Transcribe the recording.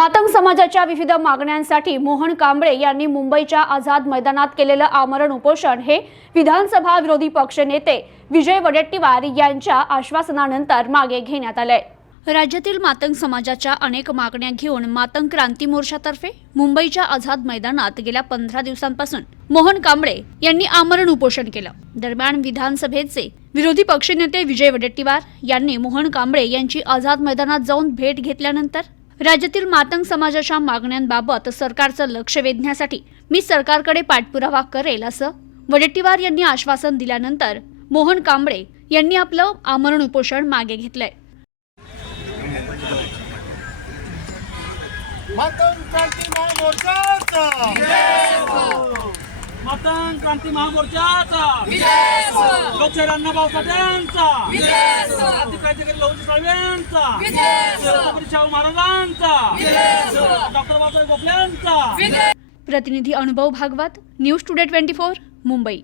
मातंग समाजाच्या विविध मागण्यांसाठी मोहन कांबळे यांनी मुंबईच्या आझाद मैदानात केलेलं आमरण उपोषण हे विधानसभा विरोधी पक्षनेते विजय वडेट्टीवार यांच्या आश्वासनानंतर मागे घेण्यात आलंय. राज्यातील मातंग समाजाच्या अनेक मागण्या घेऊन मातंग क्रांती मोर्चातर्फे मुंबईच्या आझाद मैदानात गेल्या पंधरा दिवसांपासून मोहन कांबळे यांनी आमरण उपोषण केलं. दरम्यान विधानसभेचे विरोधी पक्षनेते विजय वडेट्टीवार यांनी मोहन कांबळे यांची आझाद मैदानात जाऊन भेट घेतल्यानंतर राज्यातील मातंग समाजाच्या मागण्यांबाबत सरकारचं लक्ष वेधण्यासाठी मी सरकारकडे पाठपुरावा करेल असं वडेट्टीवार यांनी आश्वासन दिल्यानंतर मोहन कांबळे यांनी आपलं आमरण उपोषण मागे घेतलंय. मतंग क्रांती महामोर्चाचा! मतंग क्रांती महामोर्चाचा! अण्णाभाऊ साठ्यांचा क्रांतिकारी लहुजी साळवेंचा छत्रपती शाहू महाराजांचा. डॉक्टर बाबासाहेब गोखल्यांचा प्रतिनिधी Anubhav Bhagwat news today twenty four Mumbai.